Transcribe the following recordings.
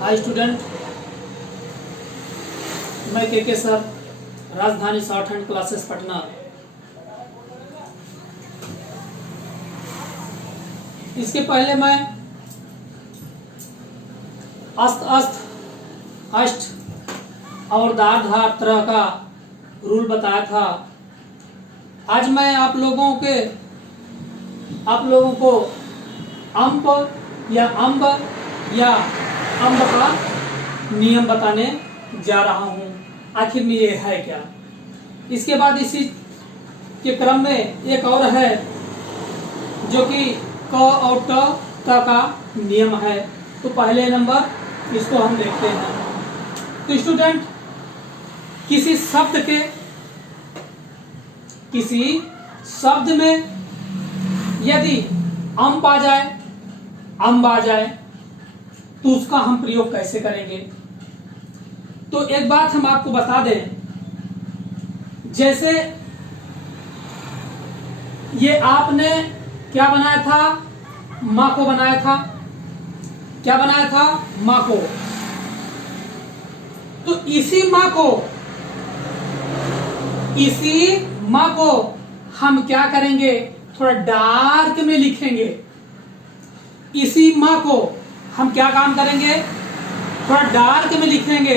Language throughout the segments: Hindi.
हाय स्टूडेंट, मैं के सर, राजधानी शॉर्ट हैंड क्लासेस पटना। इसके पहले मैं अस्त अस्त अष्ट और दार धार तरह का रूल बताया था। आज मैं आप लोगों को अंप या अम्ब का नियम बताने जा रहा हूं। आखिर में ये है क्या। इसके बाद इसी के क्रम में एक और है जो कि क और ट का नियम है। तो पहले नंबर इसको हम देखते हैं। तो स्टूडेंट, किसी शब्द में यदि अम्ब आ जाए तो उसका हम प्रयोग कैसे करेंगे। तो एक बात हम आपको बता दें, जैसे ये आपने क्या बनाया था, माँ को बनाया था। क्या बनाया था? माँ को। तो इसी माँ को हम क्या करेंगे, थोड़ा डार्क में लिखेंगे। इसी माँ को हम क्या काम करेंगे, थोड़ा डार्क में लिखेंगे।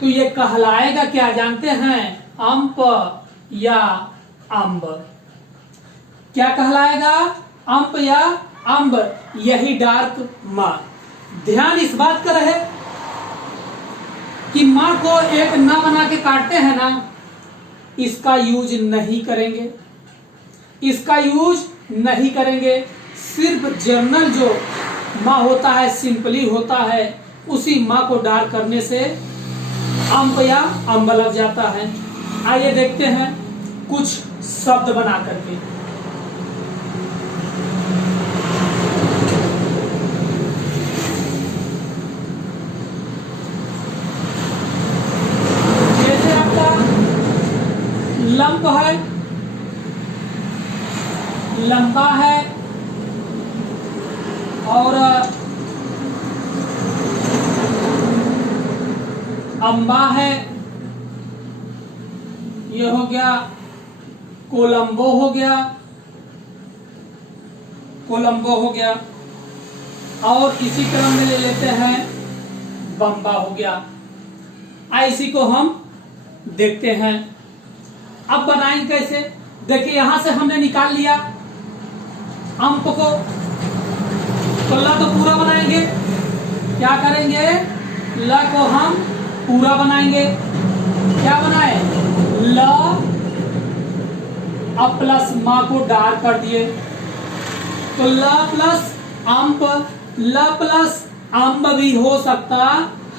तो ये कहलाएगा क्या जानते हैं? अंप या अम्ब। क्या कहलाएगा? अंप या अम्ब। यही डार्क माँ। ध्यान इस बात का रहे कि माँ को एक ना बना के काटते हैं ना, इसका यूज नहीं करेंगे। सिर्फ जर्नल जो माँ होता है, सिंपली होता है, उसी माँ को डार्क करने से अंप या अम्ब लग जाता है। आइए देखते हैं कुछ शब्द बना करके। जैसे आपका लंप है, लंबा है, और अम्बा है। ये हो गया कोलंबो हो गया। और इसी क्रम में ले लेते हैं बम्बा हो गया। इसी को हम देखते हैं। अब बनाएंगे कैसे? देखिए, यहां से हमने निकाल लिया अंप को। तो ल तो पूरा बनाएंगे। क्या करेंगे? ल को हम पूरा बनाएंगे। क्या बनाए? ल अब प्लस माँ को डार्क कर दिए। तो ल प्लस अम्ब भी हो सकता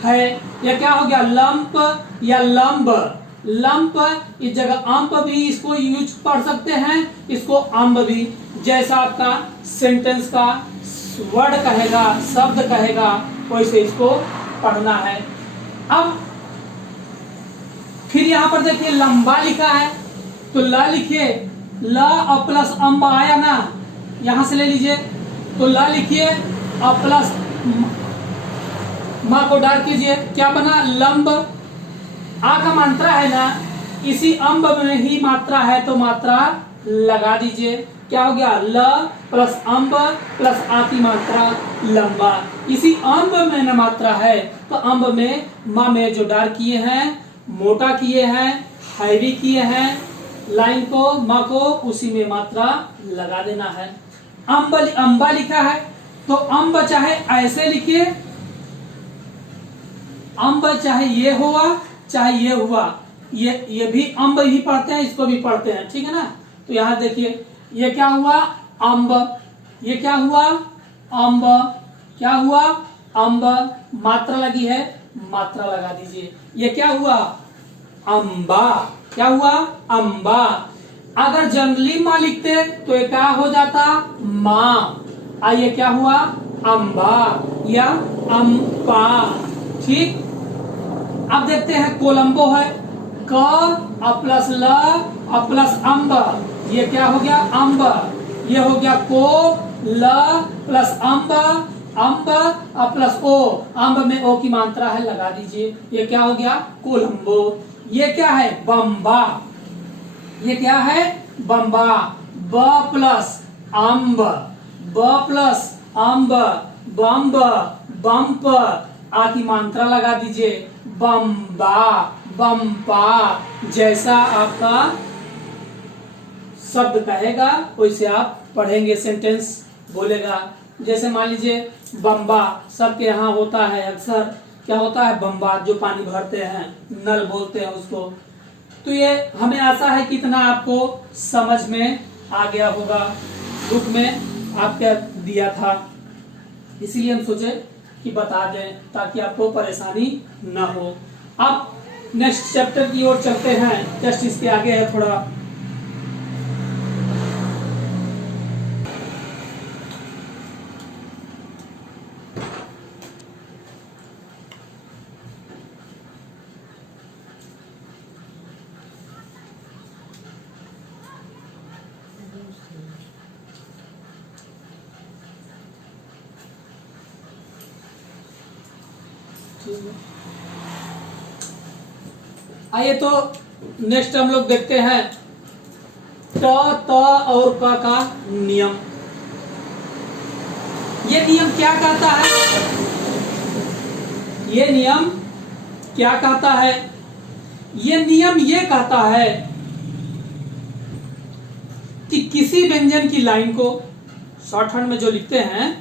है। यह क्या हो गया? लंप या लंप इस जगह अंप भी इसको यूज कर सकते हैं, इसको अम्ब भी। जैसा आपका सेंटेंस का वर्ड कहेगा, शब्द कहेगा, वैसे इसको पढ़ना है। अब फिर यहां पर देखिए लंबा लिखा है, तो ल लिखिए। ल और प्लस अम्ब आया ना, यहां से ले लीजिए। तो ल लिखिए और प्लस माँ को डार्क कीजिए। क्या बना? लंब। आ का मात्रा है ना, इसी अम्ब में ही मात्रा है, तो मात्रा लगा दीजिए। क्या हो गया? ल प्लस अम्ब प्लस आती मात्रा लंबा। इसी अम्ब में न मात्रा है, तो अम्ब में माँ में जो डार्क किए हैं, मोटा किए हैं, हैवी किए हैं लाइन को, माँ को, उसी में मात्रा लगा देना है। अम्बा लिखा है, तो अम्ब चाहे ऐसे लिखिए, अम्ब चाहे ये हुआ चाहे ये हुआ, ये भी अम्ब ही पढ़ते हैं, इसको भी पढ़ते हैं, ठीक है ना। तो यहाँ देखिए, ये क्या हुआ? अम्ब। ये क्या हुआ? अम्ब। क्या हुआ? अम्ब। मात्रा लगी है, मात्रा लगा दीजिए। ये क्या हुआ? अम्बा। क्या हुआ? अम्बा। अगर जनरली माँ लिखते तो ये क्या हो जाता? माँ। ये क्या हुआ? अम्बा या अम्पा। ठीक। अब देखते हैं कोलंबो है, क प्लस ल प्लस अम्ब। ये क्या हो गया? अम्ब। ये हो गया को ल प्लस अम्ब, अम्ब और प्लस ओ, अम्ब में ओ की मात्रा है लगा दीजिए, ये क्या हो गया कोलंबो। ये क्या है बम्बा, ये क्या है बम्बा, ब प्लस अम्ब, ब प्लस अम्ब, बम्ब, बम्प, आ की मात्रा लगा दीजिए बम्बा, बम्पा। जैसा आपका शब्द कहेगा वैसे आप पढ़ेंगे, सेंटेंस बोलेगा। जैसे मान लीजिए बम्बा, सबके यहाँ होता है अक्सर, क्या होता है बम्बा, जो पानी भरते हैं, नल बोलते हैं उसको। तो ये हमें आशा है कि इतना आपको समझ में आ गया होगा। बुक में आप क्या दिया था, इसीलिए हम सोचे कि बता दें ताकि आपको परेशानी न हो। अब नेक्स्ट चैप्टर की ओर चलते हैं, जस्ट इसके आगे है थोड़ा। आइए तो नेक्स्ट हम लोग देखते हैं ट, त और क का नियम। ये नियम क्या कहता है, ये नियम क्या कहता है, ये नियम ये कहता है कि किसी व्यंजन की लाइन को शॉर्ट हैंड में जो लिखते हैं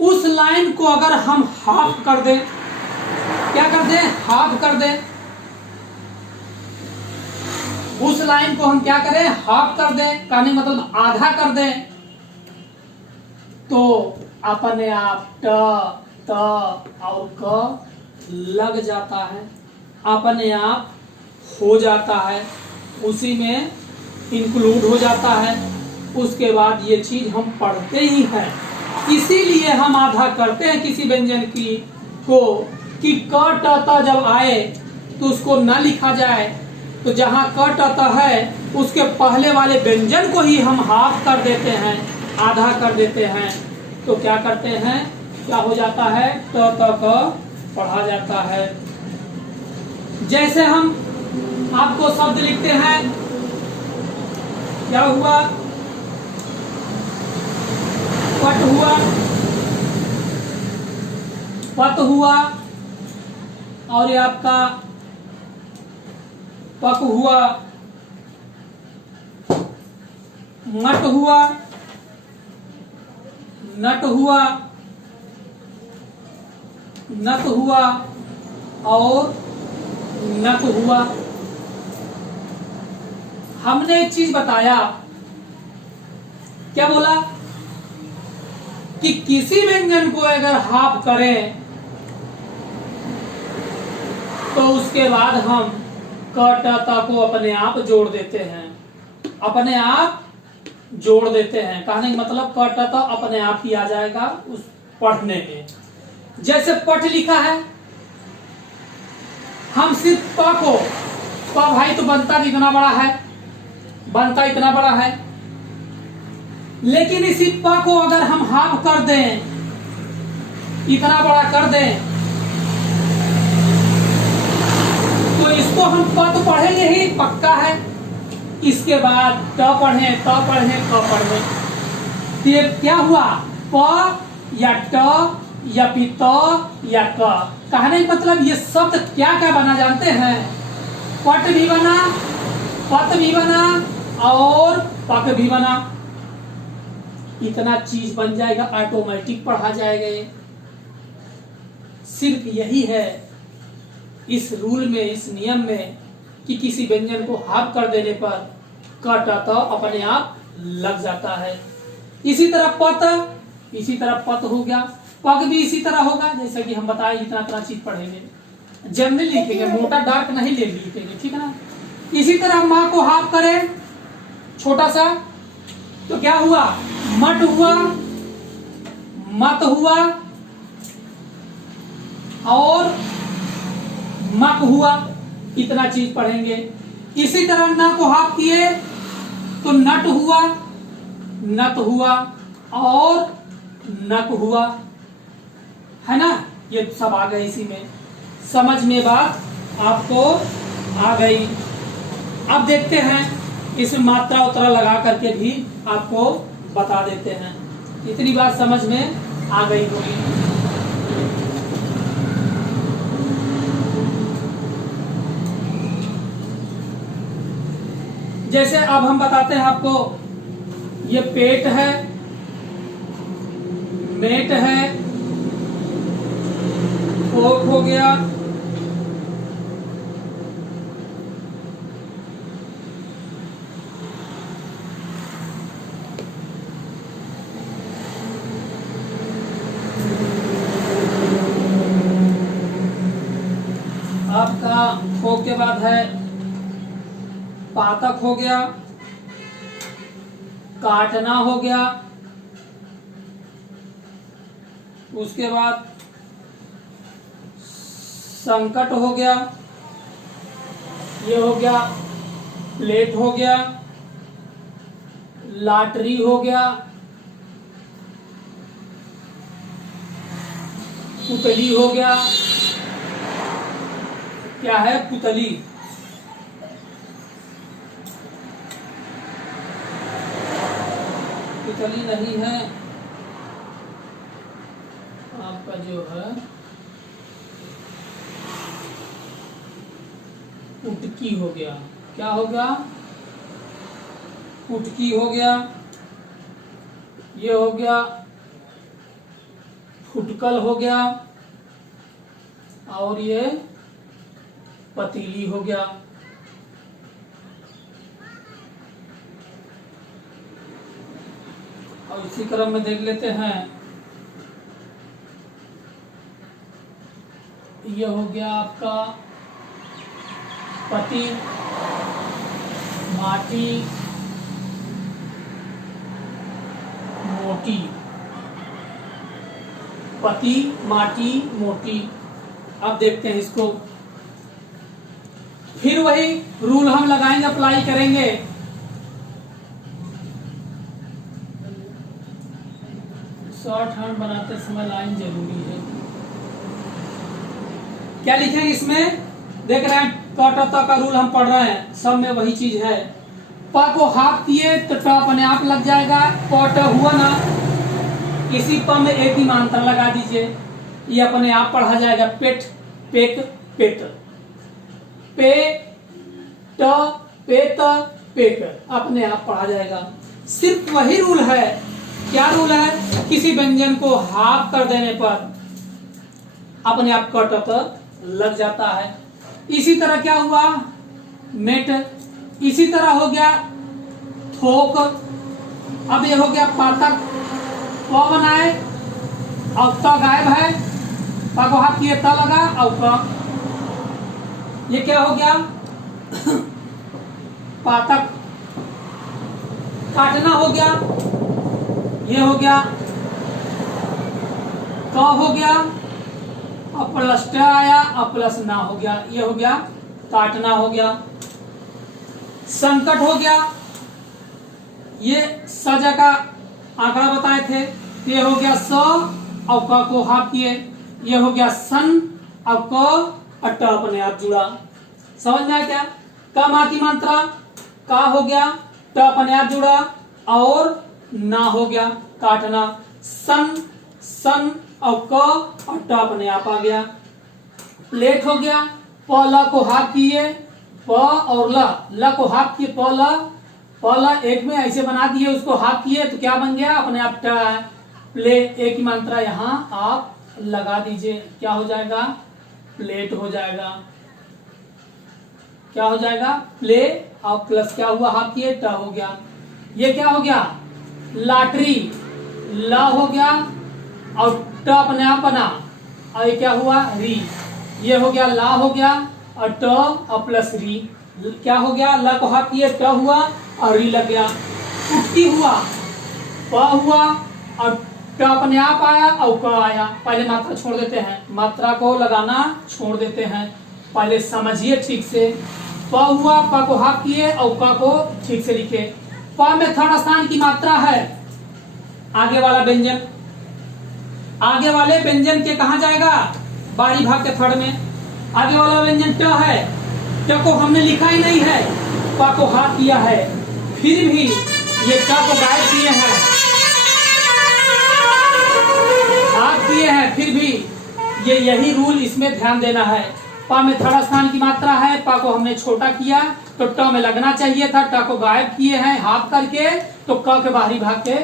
उस लाइन को अगर हम हाफ कर दें, क्या कर दें हाफ कर दें, उस लाइन को हम क्या करें हाफ कर दें, कहने मतलब आधा कर दें, तो अपने आप ट, त और क लग जाता है, अपने आप हो जाता है, उसी में इंक्लूड हो जाता है। उसके बाद ये चीज हम पढ़ते ही हैं, इसीलिए हम आधा करते हैं किसी व्यंजन की को कि क ट त जब आए तो उसको न लिखा जाए, तो जहां क ट त है उसके पहले वाले व्यंजन को ही हम हाफ कर देते हैं, आधा कर देते हैं। तो क्या करते हैं, क्या हो जाता है ट त क पढ़ा जाता है। जैसे हम आपको शब्द लिखते हैं, क्या हुआ पट हुआ, पत हुआ, और ये आपका पक हुआ, मट हुआ, नट हुआ, नत हुआ और नक हुआ। हमने एक चीज बताया, क्या बोला कि किसी व्यंजन को अगर हाफ करें तो उसके बाद हम क ट त को अपने आप जोड़ देते हैं, अपने आप जोड़ देते हैं। कहने का मतलब क ट त अपने आप ही आ जाएगा उस पढ़ने में। जैसे पट लिखा है, हम सिर्फ प को, प भाई तो बनता कितना बड़ा है, बनता इतना बड़ा है, लेकिन इसी प को अगर हम हाफ कर दें, इतना बड़ा कर दें, तो इसको हम प तो पढ़ेंगे ही पक्का है, इसके बाद ट पढ़ें, त पढ़ें, क पढ़ें, फिर क्या हुआ प या ट या फिर त या क। कहने का मतलब ये शब्द क्या क्या बना जानते हैं, पट भी बना, पत भी बना और पक भी बना। इतना चीज बन जाएगा, ऑटोमेटिक पढ़ा जाएगा। ये सिर्फ यही है इस रूल में, इस नियम में कि किसी व्यंजन को हाफ कर देने पर क ट त अपने आप लग जाता है। इसी तरह पत, इसी तरह पत हो गया, पग भी इसी तरह होगा, जैसा कि हम बताए इतना इतना चीज पढ़ेंगे, जनरल लिखेंगे, मोटा डार्क नहीं ले लिखेंगे, ठीक है ना। इसी तरह माँ को हाफ करें छोटा सा, तो क्या हुआ मट हुआ, मत हुआ और मक हुआ। इतना चीज पढ़ेंगे। इसी तरह न को हाफ किए तो नट हुआ, नत हुआ और नक हुआ, है ना। ये सब आ गए इसी में, समझ में बात आपको आ गई। अब देखते हैं इसमें मात्रा उतरा लगा करके भी आपको बता देते हैं। इतनी बात समझ में आ गई होगी। जैसे अब हम बताते हैं आपको, ये पेट है, मेट है, फोक हो गया, आपका फोक के बाद है पातक हो गया, काटना हो गया, उसके बाद संकट हो गया, ये हो गया प्लेट हो गया, लाटरी हो गया, पुतली हो गया। क्या है पुतली? पुतली नहीं है, आपका जो है पुटकी हो गया। क्या हो गया? पुटकी हो गया, ये हो गया फुटकल हो गया, और ये पतीली हो गया। और इसी क्रम में देख लेते हैं, ये हो गया आपका पति, माटी, मोटी। पति, माटी, मोटी। अब देखते हैं इसको, फिर वही रूल हम लगाएंगे, अप्लाई करेंगे। शॉर्ट हैंड बनाते समय लाइन जरूरी है। क्या लिखेंगे इसमें? देख रहे हैं क ट त का रूल हम पढ़ रहे हैं, सब में वही चीज है। प को हाफ किए तो ट अपने आप लग जाएगा, प ट हुआ ना, इसी प में एक ही मात्रा लगा दीजिए, ये अपने आप पढ़ा जाएगा। पेट, पेक, पेट, पे ट पेट पेक, अपने आप पढ़ा जाएगा। सिर्फ वही रूल है। क्या रूल है? किसी व्यंजन को हाफ कर देने पर अपने आप क ट त लग जाता है। इसी तरह क्या हुआ? मेट। इसी तरह हो गया थोक। अब ये हो गया पातक, प बनाए और त गायब है, प को हाथ किए त लगा और क। ये क्या हो गया? पातक। काटना हो गया, ये हो गया क हो गया, और प्लस ट आया और प्लस ना हो गया, ये हो गया काटना हो गया। संकट हो गया, ये सजा का आंकड़ा बताए थे, ये हो गया स और क को हाफ किए, ये हो गया सन और क और ट अपने आप जुड़ा। समझ में आया क्या? क मा की मात्रा का हो गया, ट अपने आप जुड़ा और ना हो गया काटना। सन, सन और क और ट अपने आप आ गया। प्लेट हो गया, प ल को हाफ किए, प और ल को हाफ किए, प ल एक में ऐसे बना दिए, उसको हाफ किए तो क्या बन गया? अपने आप ट है। प्ले, एक ही मात्रा यहाँ आप लगा दीजिए, क्या हो जाएगा? प्लेट हो जाएगा। क्या हो जाएगा? प्ले और प्लस क्या हुआ? हाफ किए, ट हो गया। ये क्या हो गया? लाटरी। ल हो गया और ट अपने आप बना, और ये क्या हुआ? री। ये हो गया ला हो गया और ट और प्लस री, क्या हो गया? ल को हाथ किए, ट हुआ और री लग गया। पुटकी हुआ, प हुआ और ट अपने आप आया और क आया। पहले मात्रा छोड़ देते हैं, मात्रा को लगाना छोड़ देते हैं, पहले समझिए ठीक से। प हुआ, प को हाफ किए और क को ठीक से लिखे। प प में थर्ड स्थान की मात्रा है आगे वाला व्यंजन, आगे वाले व्यंजन के कहा जाएगा बारी भाग के थर्ड में। आगे वाला व्यंजन ट है, ट को हमने लिखा ही नहीं है, प को हाथ किया है, फिर भी ये ट को गायब किए हैं, हाथ किए हैं, फिर भी ये यही रूल इसमें ध्यान देना है। प में थर्ड स्थान की मात्रा है, प को हमने छोटा किया तो ट में लगना चाहिए था, ट को गायब किए हैं हाफ करके, तो क के बाहरी भाग के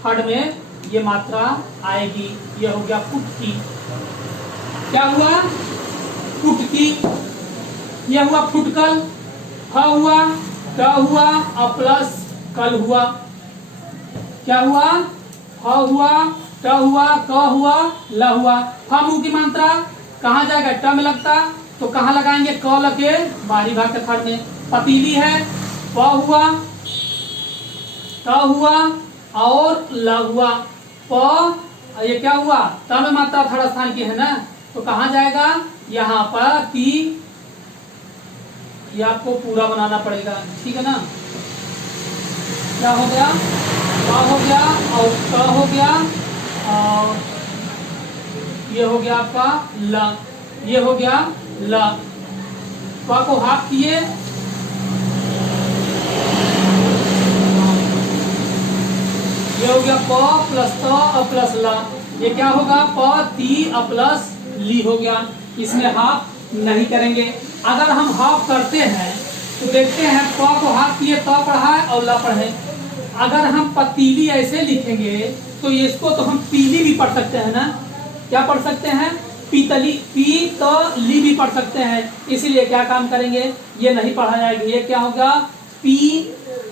थर्ड में ये मात्रा आएगी। ये हो गया फुटकी। क्या हुआ? फुटकी। ये हुआ फुटकल। फ हुआ, ट हुआ और प्लस कल हुआ। क्या हुआ? फ हुआ, ट हुआ, क हुआ, ल हुआ। फ मुंह की मात्रा कहाँ जाएगा? ट में लगता तो कहाँ लगाएंगे? क लगे बाहरी भाग के थर्ड में। पतीली है, प हुआ, ट हुआ और ल हुआ। प ये क्या हुआ? त में मात्रा थर्ड स्थान की है ना, तो कहाँ जाएगा? यहाँ पर ती, ये आपको पूरा बनाना पड़ेगा, ठीक है ना। क्या हो गया? प हो गया और क हो गया और ये हो गया आपका ल, ये हो गया ल। प को हाफ किए, ये हो गया प प्लस त और प्लस ल। ये क्या होगा? प ती और प्लस ली हो गया। इसमें हाफ नहीं करेंगे। अगर हम हाफ करते हैं तो देखते हैं प को हाफ किए, त पढ़ा है और ल पढ़े। अगर हम पतीली ऐसे लिखेंगे तो इसको तो हम पीली भी पढ़ सकते हैं ना। क्या पढ़ सकते हैं? पीतली, पी तो ली भी पढ़ सकते हैं। इसीलिए क्या काम करेंगे? ये नहीं पढ़ा जाएगा। ये क्या होगा? पी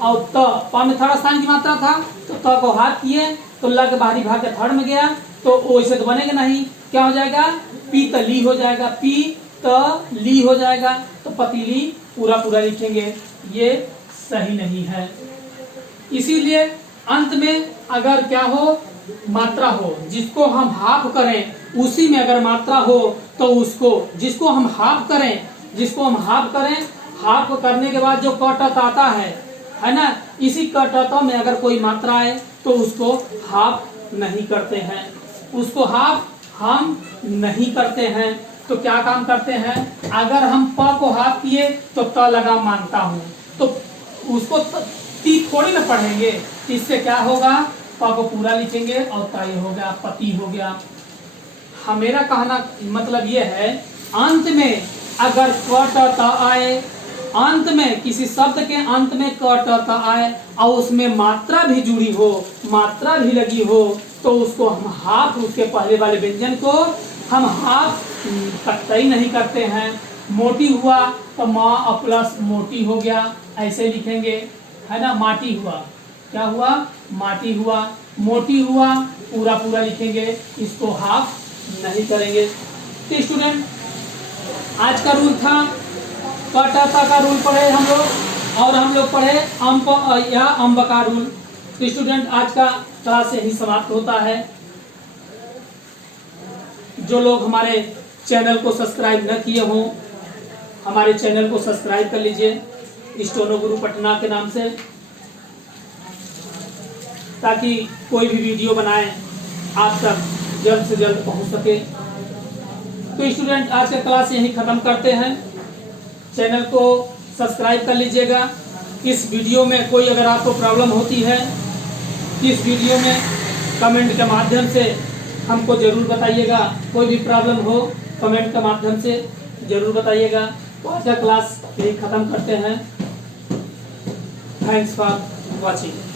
और त। प में थर्ड स्थान की मात्रा था तो त को हाथ किए तो ल के बाहरी भाग के थर्ड में गया, तो वैसे तो बनेगा नहीं। क्या हो जाएगा? पीतली हो जाएगा, पी त ली हो जाएगा, तो पतीली पूरा पूरा लिखेंगे। ये सही नहीं है। इसीलिए अंत में अगर क्या हो? मात्रा हो, जिसको हम हाफ करें उसी में अगर मात्रा हो तो उसको, जिसको हम हाफ करें, जिसको हम हाफ करें, हाफ करने के बाद जो कटत आता है ना, इसी कटत में अगर कोई मात्रा आए तो उसको हाफ नहीं करते हैं, उसको हाफ हम नहीं करते हैं। तो क्या काम करते हैं? अगर हम प को हाफ किए तो त लगा मानता हूं, तो उसको ती थोड़ी ना पढ़ेंगे। इससे क्या होगा? प को पूरा लिखेंगे और ताई हो गया, पति हो गया। मेरा कहना मतलब ये है, अंत में अगर क ट त आए, अंत में किसी शब्द के अंत में क ट त आए और उसमें मात्रा भी जुड़ी हो, मात्रा भी लगी हो, तो उसको हम हाफ, उसके पहले वाले व्यंजन को हम हाफ कतई नहीं करते हैं। मोटी हुआ तो माँ और प्लस मोटी हो गया, ऐसे लिखेंगे, है ना। माटी हुआ, क्या हुआ? माटी हुआ। मोटी हुआ पूरा पूरा लिखेंगे, इसको हाफ नहीं करेंगे। तो स्टूडेंट, आज का रूल था कटता का रूल पढ़े हम लोग, और हम लोग पढ़े अम्प या अम्ब का रूल। तो स्टूडेंट, आज का क्लास यही समाप्त होता है। जो लोग हमारे चैनल को सब्सक्राइब न किए हों, हमारे चैनल को सब्सक्राइब कर लीजिए स्टोनो गुरु पटना के नाम से, ताकि कोई भी वीडियो बनाए आप तक जल्द से जल्द पहुंच सके। तो स्टूडेंट, आज का क्लास यहीं ख़त्म करते हैं। चैनल को सब्सक्राइब कर लीजिएगा। इस वीडियो में कोई अगर आपको प्रॉब्लम होती है, इस वीडियो में कमेंट के माध्यम से हमको ज़रूर बताइएगा। कोई भी प्रॉब्लम हो कमेंट के माध्यम से ज़रूर बताइएगा। तो आज का क्लास यही ख़त्म करते हैं। Thanks for watching.